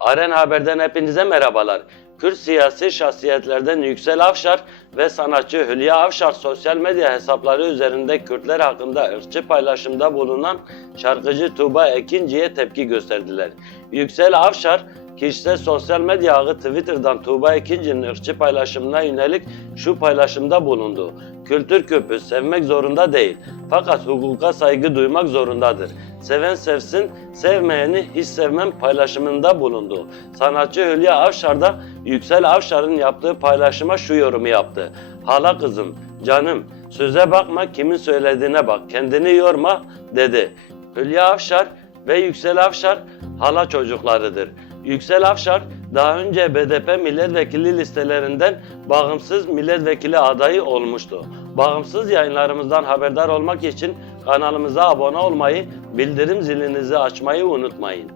Aren Haber'den hepinize merhabalar. Kürt siyasi şahsiyetlerden Yüksel Avşar ve sanatçı Hülya Avşar sosyal medya hesapları üzerinde Kürtler hakkında ırkçı paylaşımda bulunan şarkıcı Tuğba Ekinci'ye tepki gösterdiler. Yüksel Avşar, kişisel sosyal medya ağı Twitter'dan Tuğba Ekinci'nin ırkçı paylaşımına yönelik şu paylaşımda bulundu. Kültür köpü sevmek zorunda değil fakat hukuka saygı duymak zorundadır. Seven sevsin, sevmeyeni hiç sevmem paylaşımında bulundu. Sanatçı Hülya Avşar da Yüksel Avşar'ın yaptığı paylaşıma şu yorumu yaptı. Hala kızım, canım, söze bakma kimin söylediğine bak, kendini yorma dedi. Hülya Avşar ve Yüksel Avşar hala çocuklarıdır. Yüksel Avşar daha önce BDP milletvekili listelerinden bağımsız milletvekili adayı olmuştu. Bağımsız yayınlarımızdan haberdar olmak için kanalımıza abone olmayı, bildirim zilinizi açmayı unutmayın.